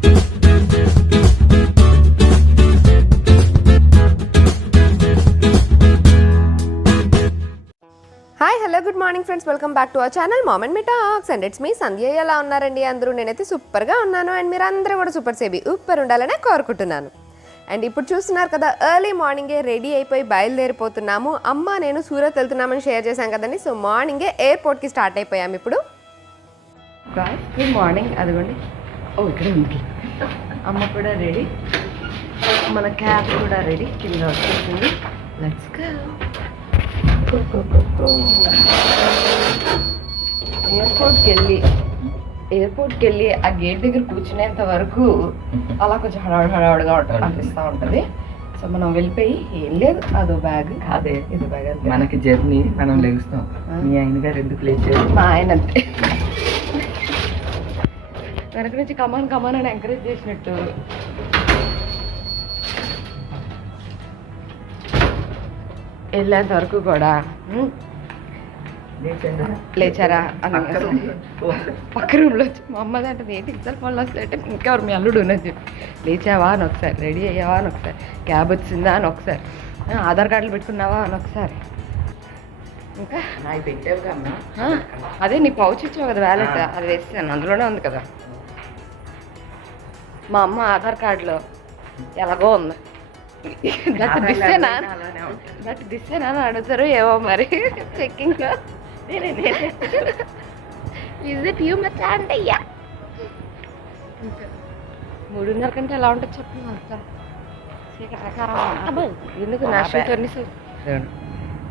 Hi hello good morning friends welcome back to our channel moment me talks and it's me Sandhya ఎలా ఉన్నారండి అందరూ? నేనైతే సూపర్గా ఉన్నాను. అండ్ మీరు అందరూ కూడా సూపర్ సేబీ ఉప్పర్ ఉండాలనే కోరుకుంటున్నాను. అండ్ ఇప్పుడు చూస్తున్నారు కదా ఎర్లీ మార్నింగే రెడీ అయిపోయి బయలుదేరిపోతున్నాము. అమ్మ నేను సూరత్ వెళ్తున్నామని షేర్ చేశాం కదండి. సో మార్నింగే ఎయిర్పోర్ట్కి స్టార్ట్ అయిపోయాము ఇప్పుడు. గుడ్ మార్నింగ్ అదిగోండి. ఓ ఇక్కడ ఉంది. అమ్మ కూడా రెడీ. మన క్యాబ్ కూడా రెడీ. కింద వచ్చేసింది లెట్స్ ఎయిర్పోర్ట్కి వెళ్ళి ఎయిర్పోర్ట్కి వెళ్ళి ఆ గేట్ దగ్గర కూర్చునేంత వరకు అలా కొంచెం హడావుడి హడావుడిగా ఉంటుంది అనిపిస్తూ ఉంటుంది. సో మనం వెళ్ళిపోయి ఏం లేదు అదో బ్యాగ్ అదే ఇది బ్యాగ్ మనకి జర్నీ మనం లెగుస్తాం. మీ ఆయన గారు ఎందుకు లేచారు? మా ఆయన అంతే. వెనక నుంచి కమాన్ కమాన్ అని ఎంకరేజ్ చేసినట్టు. వెళ్ళేంత వరకు కూడా "ఉమ్, లేచారా? అని పక్క రూమ్లో వచ్చి. మా అమ్మది అంటే ఏంటి ఇద్దరు ఫోన్లు వస్తాయంటే ఇంకెవరు మీ అల్లుడు? ఉన్నది చెప్పి లేచావా? అని ఒకసారి రెడీ అయ్యావా? అని ఒకసారి క్యాబ్ వచ్చిందా? అని ఒకసారి "ఆ, ఆధార్ కార్డులు పెట్టుకున్నావా? అని ఒకసారి. ఇంకా అదే నీ పౌచ్ ఇచ్చావు కదా వ్యాలెట్ అది వేసాను అందులోనే ఉంది కదా. మా అమ్మ ఆధార్ కార్డులో ఎలాగో ఉంది. దట్ దిస్సేనా. దట్ దిస్సేనా అని అడుగుతారు ఏవో మరి. చెక్కింగ్ ఇట్ యూ మచ్ అంటే అయ్యా మూడున్నర కంటే ఎలా ఉంటుంది చెప్పండి. ఎందుకు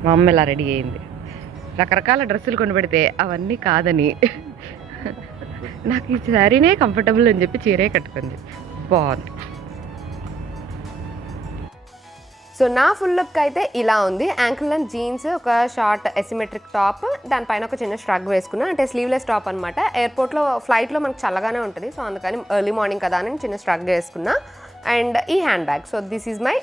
మా అమ్మ ఇలా రెడీ అయింది. రకరకాల డ్రెస్సులు కొని పెడితే అవన్నీ కాదని. నాకు ఈ శారీనే కంఫర్టబుల్ అని చెప్పి చీరే కట్టుకుంది. బాగుంది. సో నా ఫుల్ లుక్ అయితే ఇలా ఉంది. యాంకిల్ అండ్ జీన్స్ ఒక షార్ట్ ఎసిమెట్రిక్ టాప్ దానిపైన ఒక చిన్న స్ట్రగ్ వేసుకున్నాను అంటే స్లీవ్లెస్ టాప్ అనమాట ఎయిర్పోర్ట్లో ఫ్లైట్లో మనకు చల్లగానే ఉంటుంది. సో అందుకని ఎర్లీ మార్నింగ్ కదా అని చిన్న స్ట్రగ్ వేసుకున్నా. అండ్ ఈ handbag so this is my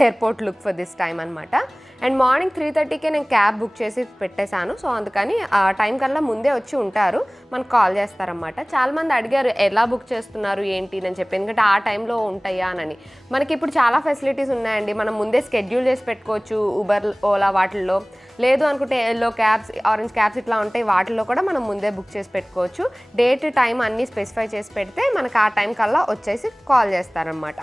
airport look for this time అనమాట అండ్ మార్నింగ్ త్రీ థర్టీకే నేను క్యాబ్ బుక్ చేసి పెట్టేశాను. సో అందుకని ఆ టైం కల్లా ముందే వచ్చి ఉంటారు. మనకు కాల్ చేస్తారనమాట చాలామంది అడిగారు ఎలా బుక్ చేస్తున్నారు? ఏంటి? అని చెప్పి ఎందుకంటే ఆ టైంలో ఉంటాయా? అని మనకి ఇప్పుడు చాలా ఫెసిలిటీస్ ఉన్నాయండి. మనం ముందే స్కెడ్యూల్ చేసి పెట్టుకోవచ్చు ఊబర్ ఓలా వాటిల్లో. లేదు అనుకుంటే ఎల్లో క్యాబ్స్ ఆరెంజ్ క్యాబ్స్ ఇట్లా ఉంటాయి. వాటిల్లో కూడా మనం ముందే బుక్ చేసి పెట్టుకోవచ్చు. డేట్ టైం అన్నీ స్పెసిఫై చేసి పెడితే మనకు ఆ టైం కల్లా వచ్చేసి కాల్ చేస్తారనమాట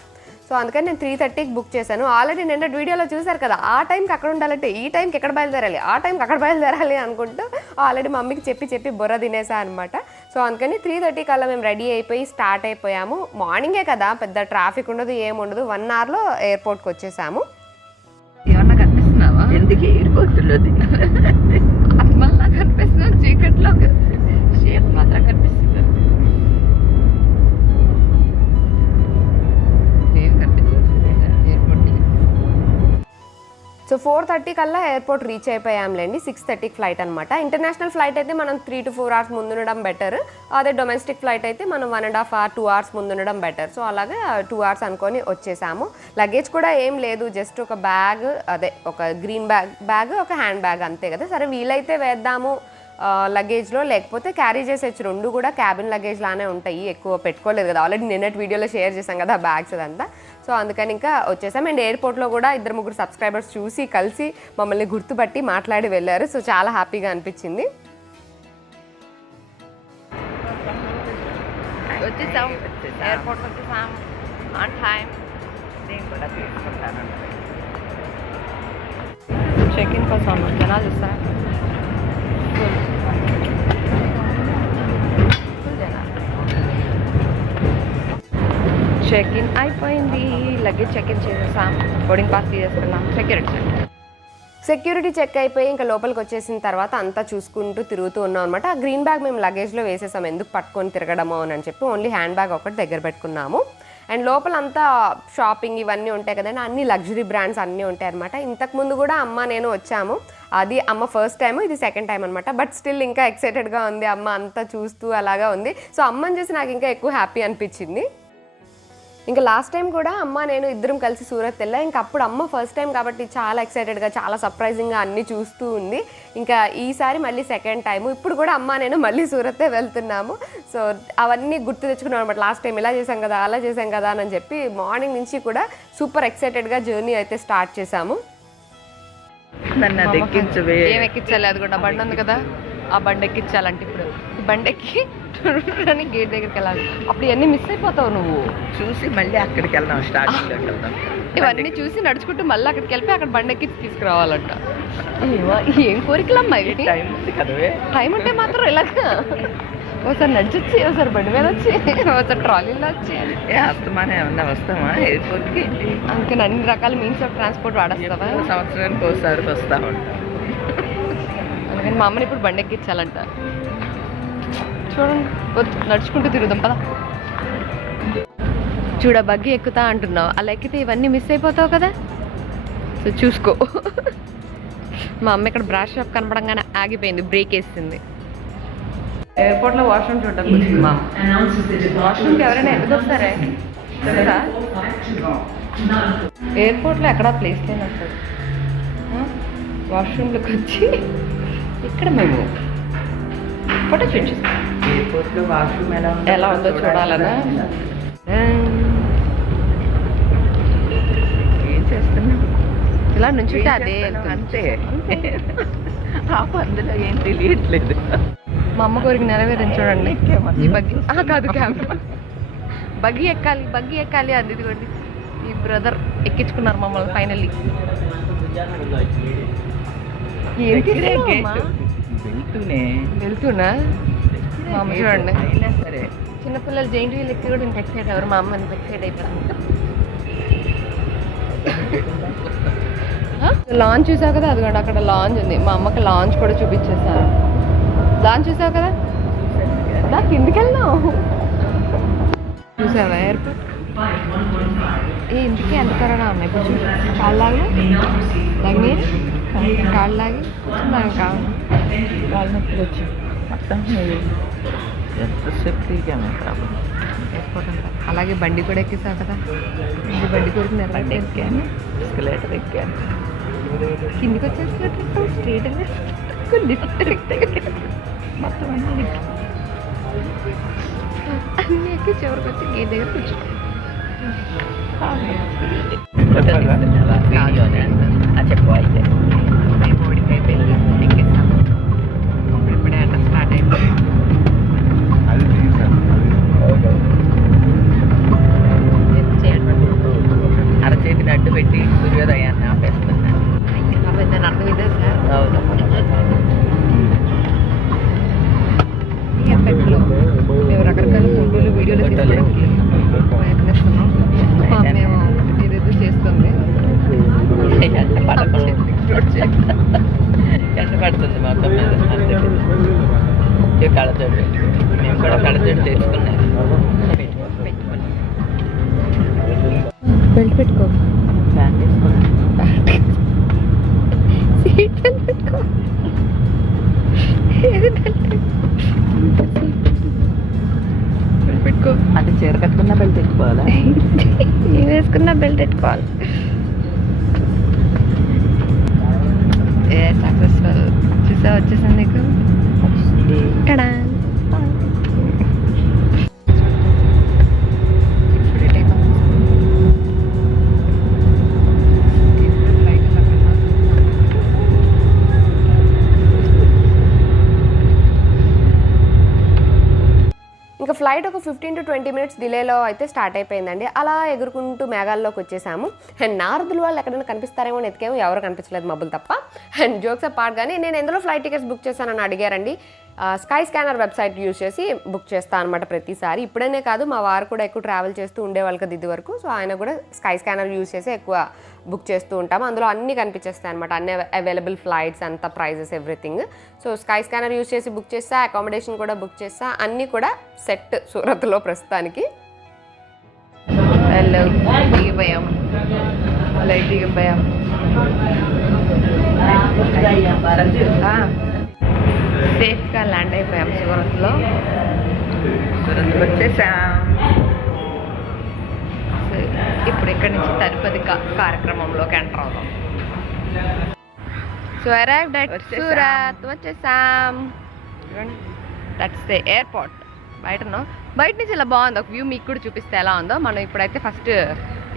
సో అందుకని నేను త్రీ థర్టీకి బుక్ చేశాను. ఆల్రెడీ నిన్న వీడియోలో చూశారు కదా ఆ టైంకి అక్కడ ఉండాలంటే ఈ టైంకి ఎక్కడ బయలుదేరాలి? ఆ టైంకి అక్కడ బయలుదేరాలి అనుకుంటూ ఆల్రెడీ మమ్మీకి చెప్పి చెప్పి బుర్ర తినేసా అనమాట సో అందుకని త్రీ థర్టీ కల్లా మేము రెడీ అయిపోయి స్టార్ట్ అయిపోయాము. మార్నింగే కదా పెద్ద ట్రాఫిక్ ఉండదు ఏముండదు వన్ అవర్లో ఎయిర్పోర్ట్కి వచ్చేసాము. ఏమన్నా కనిపిస్తున్నావా? ఎందుకు ఎయిర్పోర్ట్లో కనిపిస్తున్నావు చీకట్లో షేప్ మాత్రం కనిపిస్తుంది సో ఫోర్ థర్టీ కల్లా ఎయిర్పోర్ట్ రీచ్ అయిపోయాంలేండి. సిక్స్ థర్టీకి ఫ్లైట్ అనమాట ఇంటర్నేషనల్ ఫ్లైట్ అయితే మనం త్రీ టు ఫోర్ అవర్స్ ముందు ఉండడం బెటర్ అదే డొమెస్టిక్ ఫ్లైట్ అయితే మనం one and half hour two hours ముందు ఉండడం బెటర్ సో అలాగే టూ అవర్స్ అనుకొని వచ్చేసాము. లగేజ్ కూడా ఏం లేదు. జస్ట్ ఒక బ్యాగ్ అదే ఒక గ్రీన్ బ్యాగ్ బ్యాగ్ ఒక హ్యాండ్ బ్యాగ్ అంతే కదా. సరే వీలైతే వేద్దాము. లగేజ్లో లేకపోతే క్యారీ చేసేచ్చు రెండు కూడా క్యాబిన్ లగేజ్ లానే ఉంటాయి. ఎక్కువ పెట్టుకోలేదు కదా. ఆల్రెడీ నిన్నటి వీడియోలో షేర్ చేశాం కదా బ్యాగ్స్ అదంతా. సో అందుకని ఇంకా వచ్చేసాం. అండ్ ఎయిర్పోర్ట్లో కూడా ఇద్దరు ముగ్గురు సబ్స్క్రైబర్స్ చూసి కలిసి మమ్మల్ని గుర్తుపట్టి మాట్లాడి వెళ్ళారు. సో చాలా హ్యాపీగా అనిపించింది. వచ్చేసాం. ఎయిర్పోర్ట్ వచ్చేసాం. ఆన్ టైం నేను కూడా తీసుకుంటాను చెక్ ఇన్ కోసం జనాలు చూస్తారా చెక్ ఇన్ అయిపోయింది. లగేజ్ చెక్ ఇన్ చేసేసాం. బోర్డింగ్ పాస్ తీసేసుకున్నాం సెక్యూరిటీ చెక్ సెక్యూరిటీ చెక్ అయిపోయి ఇంకా లోపలికి వచ్చేసిన తర్వాత అంతా చూసుకుంటూ తిరుగుతూ ఉన్నాం అనమాట ఆ గ్రీన్ బ్యాగ్ మేము లగేజ్లో వేసేసాం. ఎందుకు పట్టుకొని తిరగడమో అని చెప్పి ఓన్లీ హ్యాండ్ బ్యాగ్ ఒకటి దగ్గర పెట్టుకున్నాము. అండ్ లోపల అంతా షాపింగ్ ఇవన్నీ ఉంటాయి కదండి. అన్ని లగ్జరీ బ్రాండ్స్ అన్నీ ఉంటాయి అనమాట ఇంతకుముందు కూడా అమ్మ నేను వచ్చాము. అది అమ్మ ఫస్ట్ టైం ఇది సెకండ్ టైం అనమాట బట్ స్టిల్ ఇంకా ఎక్సైటెడ్గా ఉంది అమ్మ అంతా చూస్తూ అలాగా ఉంది. సో అమ్మని చూసి నాకు ఇంకా ఎక్కువ హ్యాపీ అనిపించింది. ఇంకా లాస్ట్ టైం కూడా అమ్మ నేను ఇద్దరం కలిసి సూరత్ వెళ్ళా. ఇంకా అప్పుడు అమ్మ ఫస్ట్ టైం కాబట్టి చాలా ఎక్సైటెడ్గా చాలా సర్ప్రైజింగ్గా అన్నీ చూస్తూ ఉంది. ఇంకా ఈసారి మళ్ళీ సెకండ్ టైము ఇప్పుడు కూడా అమ్మ నేను మళ్ళీ సూరతే వెళ్తున్నాము. సో అవన్నీ గుర్తు తెచ్చుకున్నాం అనమాట లాస్ట్ టైం ఇలా చేసాం కదా అలా చేసాం కదా అని చెప్పి మార్నింగ్ నుంచి కూడా సూపర్ ఎక్సైటెడ్గా జర్నీ అయితే స్టార్ట్ చేశాము. నన్ను అది ఎక్కించవే. ఏం ఎక్కించాలి? అది కూడా బండి ఉంది కదా. ఆ బండి ఎక్కించాలంటే ఇప్పుడు ఈ బండి ఎక్కి అని గేట్ దగ్గరికి వెళ్ళాలి. అప్పుడు ఇవన్నీ మిస్ అయిపోతావు నువ్వు. చూసి మళ్ళీ అక్కడికి వెళ్దాం స్టార్టింగ్ ఇవన్నీ చూసి నడుచుకుంటూ మళ్ళీ అక్కడికి వెళ్ళి అక్కడ బండి ఎక్కి తీసుకురావాలంట. ఏం కోరికలమ్మా ఇవి టైం ఉంది టైం ఉంటే మాత్రం ఇలాగా. ఒకసారి నడిచొచ్చి ఒకసారి బండి మీద వచ్చి ఒకసారి ట్రాలీలో వచ్చి ఏ ఏమన్నా వస్తామా ఎయిర్పోర్ట్కి? అందుకని అన్ని రకాల మీన్స్ ఆఫ్ ట్రాన్స్పోర్ట్ వాడేస్తావా? సంవత్సరానికి ఒకసారి వస్తా ఉంటాం. అందుకని మా అమ్మని ఇప్పుడు బండి ఎక్కించాలంట. చూడండి నడుచుకుంటూ తిరుగుదాం పదా. చూడ బగ్గి ఎక్కుతా అంటున్నావు. అలా ఎక్కితే ఇవన్నీ మిస్ అయిపోతావు కదా? సో చూసుకో. మా అమ్మ ఇక్కడ బ్రాష్ షాప్ కనపడంగానే ఆగిపోయింది బ్రేక్ వేసింది. ఎయిర్పోర్ట్లో వాష్రూమ్ చూడడానికి వచ్చింది మా. వాష్రూమ్కి ఎవరైనా ఎందుకు వస్తారే? తెలుసా? ఎయిర్పోర్ట్లో ఎక్కడా ప్లేస్ లేనట్టు వాష్రూమ్లోకి వచ్చి ఇక్కడ మేము ఫోటో షూట్ చేస్తాం. ఎయిర్పోర్ట్లో వాష్రూమ్ ఎలా ఉందో ఎలా ఉందో చూడాలనా? ఏం చేస్తున్నాం ఇలా నుంచి అదే. అంతే. ఆ అందులో ఏం తెలియట్లేదు మా అమ్మ కోరిక నెరవేరని చూడండి? ఈ బగ్గి కాదు కెమెరా బగ్గి ఎక్కాలి బగ్గి ఎక్కాలి అది ఇదిగోండి. ఈ బ్రదర్ ఎక్కించుకున్నారు మమ్మల్ని ఫైనల్లీ ఏంటి వెళ్తున్నా మా అమ్మ చూడండి. చిన్నపిల్లలు జైంట్ వీల్ ఎక్కి కూడా ఇంత ఎక్సైట్ ఎవరు మా అమ్మ ఇంత ఎక్సైట్ అయిపోయింది. లాంచ్ చూసావు కదా? అదిగోండి అక్కడ లాంచ్ ఉంది. మా అమ్మకి లాంచ్ కూడా చూపించేసాను లాంచ్ చూసావు కదా? దా కిందికి వెళ్దాం చూసావా ఎయిర్పోర్ట్? ఏ ఇంటికి ఎంత కరోనా ఉన్నాయి? ఇప్పుడు చూడు కాళ్ళు లాగా లాగి కాళ్ళు లాగి కూర్చున్నాను కావాలి. కాళ్ళ నొప్పులు వచ్చి మొత్తం ఎంతసేపు అంతా. అలాగే బండి కూడా ఎక్కేసావు కదా? బండి కొడుకు బండి ఎక్కాను. ఎస్కలేటర్ ఎక్కాను. కిందికి వచ్చేసినట్టు స్ట్రేట్ మొత్తం అన్ని ఎక్కాను. అన్ని ఎక్కి చివరికి వచ్చి గేట్ దగ్గర కూర్చో ఫోటో తీస్తున్నావా? వీడియోనే? బెల్ట్ పెట్టుకో. సీట్ బెల్ట్ పెట్టుకో. ఏది బెల్ట్ బెల్ట్ పెట్టుకో. అంటే చీర కట్టుకున్న బెల్ట్ పెట్టుకోవాలా నేను వేసుకున్న బెల్ట్ పెట్టుకోవాలి ఏ సక్సెస్ఫుల్ చూసా వచ్చేసింది నీకు? టడా ఫ్లైట్ ఒక ఫిఫ్టీన్ టు ట్వంటీ మినిట్స్ డిలేలో అయితే స్టార్ట్ అయిపోయిందండి. అలా ఎగురుకుంటూ మేఘాల్లోకి వచ్చేసాము. అండ్ నారదులు వాళ్ళు ఎక్కడైనా కనిపిస్తారేమో అని ఎతికేమో ఎవరు కనిపించలేదు మబ్బులు తప్ప. అండ్ జోక్స్ పార్ట్ కానీ నేను ఎందులో ఫ్లైట్ టికెట్స్ బుక్ చేశానని అడిగారండి. స్కై స్కానర్ వెబ్సైట్ యూజ్ చేసి బుక్ చేస్తాను అనమాట ప్రతిసారి. ఇప్పుడనే కాదు మా వారు కూడా ఎక్కువ ట్రావెల్ చేస్తూ ఉండేవాళ్ళు కదా ఇది వరకు. సో ఆయన కూడా స్కై స్కానర్ యూజ్ చేసి ఎక్కువ బుక్ చేస్తూ ఉంటాము. అందులో అన్ని కనిపించేస్తాయి అనమాట అన్ని అవైలబుల్ ఫ్లైట్స్ అంత prices everything so Skyscanner use చేసి బుక్ చేస్తా అకామిడేషన్ కూడా బుక్ చేస్తా అన్నీ కూడా సెట్ సూరత్లో ప్రస్తుతానికి. హలో దిగిపోయాం లైట్ దిగిపోయాం సేఫ్గా ల్యాండ్ అయిపోయాం సూరత్లో. వచ్చేసాం. ఇప్పుడు ఇక్కడ నుంచి తిరుపతి కార్యక్రమంలోకి ఎంటర్ అవుదాం. So arrived at. సూరత్ వచ్చేసాం. దట్స్ ద ఎయిర్పోర్ట్ బయటను బయట నుంచి ఇలా బాగుంది. ఒక వ్యూ మీకు కూడా చూపిస్తే ఎలా ఉందో. మనం ఇప్పుడైతే ఫస్ట్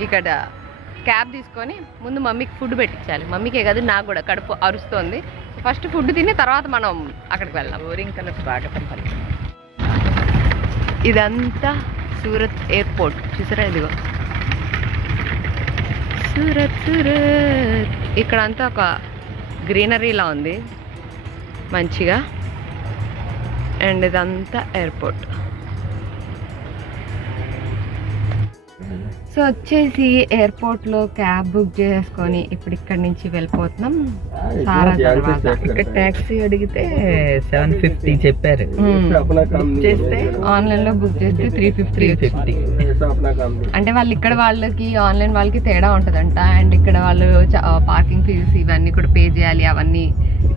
ఇక్కడ క్యాబ్ తీసుకొని ముందు మమ్మీకి ఫుడ్ పెట్టించాలి. మమ్మీకే కాదు నాకు కూడా కడుపు అరుస్తోంది. ఫస్ట్ ఫుడ్ తిని తర్వాత మనం అక్కడికి వెళ్దాం. బోరింగ్ కలర్ స్వాగతం పలికింది ఇదంతా సూరత్ ఎయిర్పోర్ట్. చూసారా ఇదిగో? సూరత్ సూరత్. ఇక్కడ అంతా ఒక గ్రీనరీలా ఉంది. మంచిగా. అండ్ ఇదంతా ఎయిర్పోర్ట్. సో వచ్చేసి ఎయిర్పోర్ట్లో క్యాబ్ బుక్ చేసుకొని ఇప్పుడు ఇక్కడ నుంచి వెళ్ళిపోతున్నాం. సారా తర్వాత ఇక్కడ ట్యాక్సీ అడిగితే సెవెన్ ఫిఫ్టీ చెప్పారు. చేస్తే ఆన్లైన్లో బుక్ చేస్తే త్రీ ఫిఫ్టీ త్రీ ఫిఫ్టీ అంటే వాళ్ళు ఇక్కడ వాళ్ళకి ఆన్లైన్ వాళ్ళకి తేడా ఉంటుందంట. అండ్ ఇక్కడ వాళ్ళు పార్కింగ్ ఫీజు ఇవన్నీ కూడా పే చేయాలి అవన్నీ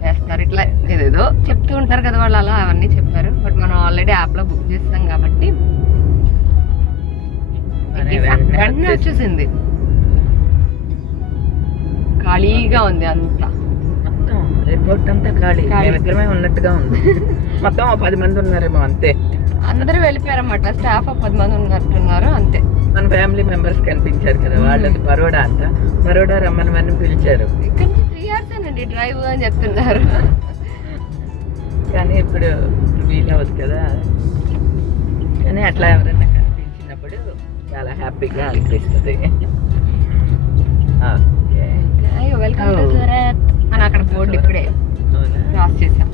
వేస్తారు. ఇట్లా ఏదేదో చెప్తూ ఉంటారు కదా వాళ్ళు అలా అవన్నీ చెప్పారు. బట్ మనం ఆల్రెడీ యాప్లో బుక్ చేస్తాం కాబట్టి వెంటనే వచ్చేసింది. ఖాళీగా ఉంది అంతా. మొత్తం ఎయిర్పోర్ట్ అంతా ఖాళీ. మేమిద్దరమే ఉన్నట్టుగా ఉంది. మొత్తం పది మంది ఉన్నారేమో అంతే. అందరూ వెళ్ళిపోయారన్నమాట. స్టాఫ్ పది మంది ఉన్నట్టున్నారు అంతే. మన ఫ్యామిలీ మెంబర్స్ కనిపించారు కదా వాళ్ళది బరోడా అంట బరోడా రమ్మని మనం పిలిచారు. ఇక్కడ నుంచి త్రీ అవర్స్ అండి డ్రైవ్ అని చెప్తున్నారు. కానీ ఇప్పుడు వీలు అవ్వదు కదా. కానీ అట్లా కనిపించినప్పుడు చాలా హ్యాపీగా అనిపిస్తుంది. వెల్కమ్ టు సూరత్ అని అక్కడ బోర్డు ఇప్పుడే? క్రాస్ చేసాం.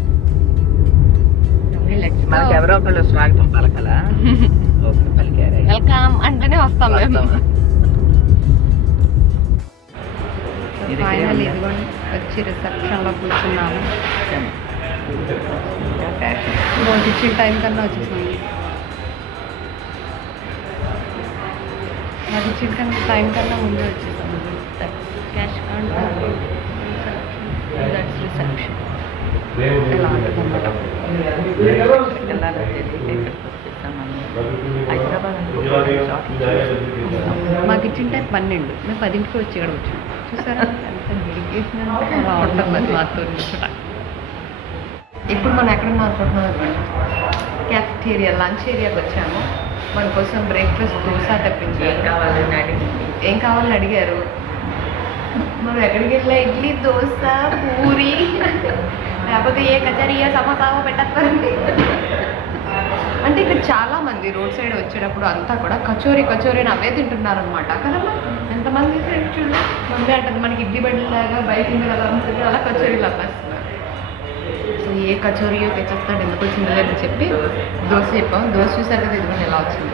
మనకి ఎవరో ఒకళ్ళు స్వాగతం పలకలా? ఓకే పలికారా. వెల్కమ్ అంటేనే వస్తాం మేము. ఫైనల్ ఉందా? ఇదిగోండి వచ్చి కూర్చున్నాము. ఇచ్చిన టైం కన్నా వచ్చేసాము అది ఇచ్చిన టైం కన్నా ముందే వచ్చేసాము క్యాష్ కౌంటర్ దట్స్ రిసెప్షన్ ఉంటుందన్నమాట ఇక్కడికి హైదరాబాద్ మాకు ఇచ్చిన టైం పన్నెండు. మేము పదింటికి వచ్చి ఇక్కడ వచ్చాం చూసారా? ఎంత డెడికేషన్ అంటే మాతో ఇప్పుడు మనం ఎక్కడున్నాం అనుకుంటున్నాం క్యాఫ్టీరియా లంచ్ ఏరియాకి వచ్చాము. మన కోసం బ్రేక్ఫాస్ట్ దోశ ఏం తెప్పించారు కావాలని అడిగి. ఏం కావాలని అడిగారు? మనం ఎక్కడికి వెళ్ళా? ఇడ్లీ దోశ పూరి. లేకపోతే ఏ కచరియా సమోసావో పెట్టద్దండి అంటే ఇక్కడ చాలా మంది రోడ్ సైడ్ వచ్చేటప్పుడు అంతా కూడా కచోరీ కచోరీ అని అవే తింటున్నారు అనమాట కదమ్మా ఎంతమంది చూడు? మమ్మీ అంటది మనకి ఇడ్లీ బండిలాగా బయట ఉంది కదా ఉంటుంది అలా కచోరీలు అమ్మేస్తున్నారు అది ఏ కచోరియో తెచ్చేస్తాడు ఎందుకు వచ్చిందో అని చెప్పి. దోశ చెప్పాం. దోశ చూసారు కదా ఇదిగోండి ఎలా వచ్చింది?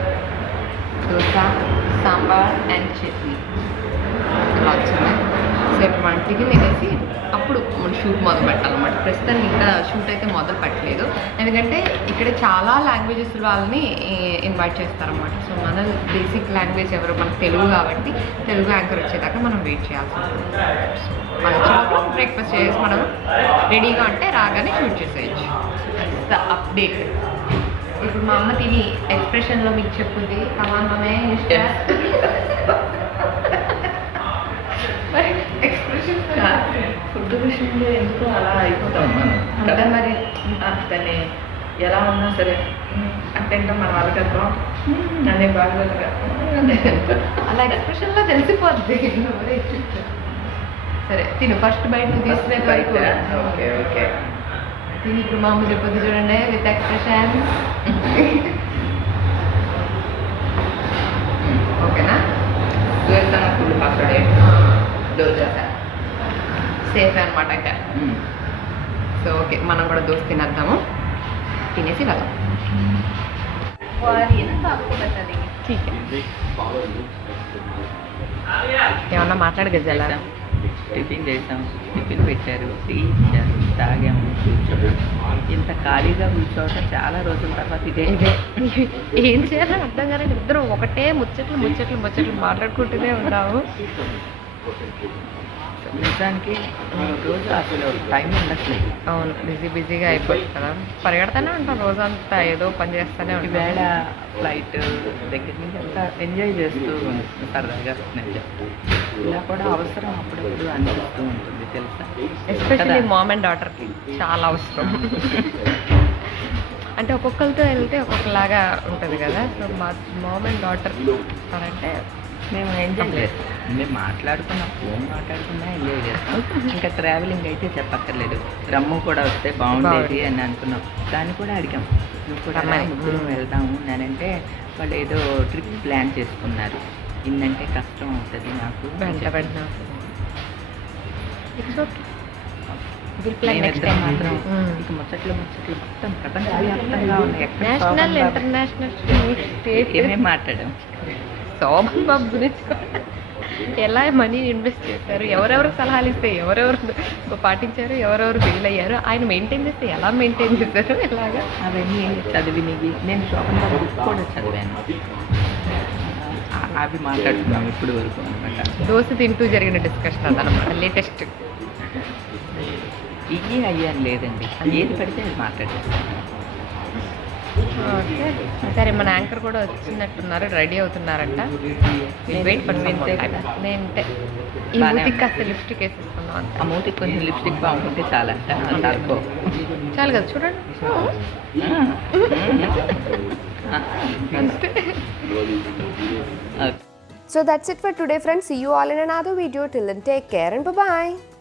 Dosa sambar and chutney. ఇలా వచ్చింది. సో ఇప్పుడు మనం టిఫిన్ తినేసి అప్పుడు మన షూట్ మొదలు పెట్టాలన్నమాట. ప్రస్తుతానికి ఇంకా షూట్ అయితే మొదలు పెట్టలేదు. ఎందుకంటే ఇక్కడ చాలా లాంగ్వేజెస్ వాళ్ళని ఇన్వైట్ చేస్తారన్నమాట. సో మన బేసిక్ లాంగ్వేజ్ ఎవరు మన తెలుగు కాబట్టి తెలుగు యాంకర్ వచ్చేదాకా మనం వెయిట్ చేయాల్సి ఉంటుంది. వచ్చేటప్పుడు బ్రేక్ఫాస్ట్ చేసి మనం రెడీగా ఉంటే రాగానే షూట్ చేసేయచ్చు. ద అప్డేట్ ఇప్పుడు మా అమ్మ తిని ఎక్స్ప్రెషన్లో మీకు చెప్పుద్ది కమాన్ ఎక్స్ప్రెషన్ ఫుడ్ విషయంలో ఎందుకో అలా అయిపోతాం. మనం అంటే మరి అతని ఎలా ఉన్నా సరే అంటే ఇంకా మన వాళ్ళకి అర్థం అనే బాగా అలా ఎక్స్ప్రెషన్లో తెలిసిపోద్ది. సరే తిను. ఫస్ట్ బయట తీసుకునే వరకు. ఓకే ఓకే తిని ఇప్పుడు మా అమ్మ చెప్పింది చూడండి విత్ ఎక్స్ప్రెషన్ ఓకేనా? చూస్తాను ఫుల్ పక్కడే దోశ సేఫ్ అనమాట ఇంకా సో ఓకే మనం కూడా దోశ తినేద్దాము. తినేసి వెళ్దాం. ఏమన్నా మాట్లాడు గజాలా. టిఫిన్ చేసాం టిఫిన్ పెట్టారు. టీ ఇచ్చారు. తాగాము. ఇంత ఖాళీగా కూర్చోవటం చాలా రోజుల తర్వాత ఇదే. ఇదే. ఏం చేయాలని అర్థం కానీ ఇద్దరు ఒకటే ముచ్చట్లు ముచ్చట్లు ముచ్చట్లు మాట్లాడుకుంటూనే ఉన్నాము. నిజానికి రోజు అసలు టైం ఉండట్లేదు. అవును బిజీ బిజీగా అయిపోతుంది కదా. పరిగెడతానే ఉంటాం రోజంతా ఏదో పని చేస్తానే ఉంటాం. ఈవేళ ఫ్లైట్ దగ్గర నుంచి అంతా ఎంజాయ్ చేస్తూ సరదాగా నేను చెప్తాను ఇలా కూడా అవసరం అప్పుడప్పుడు అనిపిస్తూ ఉంటుంది తెలుసా? ఎస్పెషల్లీ? మామ్ అండ్ డాటర్కి చాలా అవసరం. అంటే ఒక్కొక్కరితో వెళ్తే ఒక్కొక్కలాగా ఉంటుంది కదా. సో మా మామ్ అండ్ డాటర్ అంటే మేము ఎంజాయ్ చేస్తాం మేము మాట్లాడుకున్న ఫోన్ మాట్లాడుకున్నా ఎంజాయ్ చేస్తాం. ఇంకా ట్రావెలింగ్ అయితే చెప్పక్కర్లేదు. రమ్ము కూడా వస్తే బాగుండేది అని అనుకున్నాం. దాన్ని కూడా అడిగాం. నువ్వు కూడా. ముగ్గురం వెళ్దాము అంటే వాళ్ళు ఏదో ట్రిప్ ప్లాన్ చేసుకున్నారు. ఇన్నంటే కష్టం అవుతుంది నాకు. మాత్రం. ఇక ముచ్చట్లు ముచ్చట్లు మొత్తం ప్రపంచవ్యాప్తంగా ఉన్నాయి. ఎక్కడ ఇంటర్నేషనల్ స్టేట్ ఏమేం మాట్లాడాం? శోభన్ బాబు గురించి ఎలా మనీ ఇన్వెస్ట్ చేశారు ఎవరెవరు సలహాలు ఇస్తే ఎవరెవరు పాటించారు ఎవరెవరు ఫెయిల్ అయ్యారు ఆయన మెయింటైన్ చేస్తే ఎలా మెయింటైన్ చేశారు ఎలాగా? అవన్నీ చదివినవి నేను శోభన్ బాబు కూడా చదివాను. అవి మాట్లాడుతున్నాం ఇప్పుడు వరకు అనమాట దోశ తింటూ జరిగిన డిస్కషన్ అదనమాట లేటెస్ట్ ఇవి అయ్యాను లేదండి. ఏది పడితే అది మాట్లాడేస్తాను ఓకే. సరే మన యాంకర్ కూడా వచ్చినట్టున్నారు రెడీ అవుతున్నారంట. వెయిట్ ఫర్ నేను ఈ మూతికి. కాస్త లిప్స్టిక్ వేసేసుకుందాం అంత. ఆ మూతికి కొంచెం లిప్స్టిక్ బాగుంటే చాలంట. చాలు కదా చూడండి. So that's it for today, friends. See you all in another video. Till then, take care and bye bye.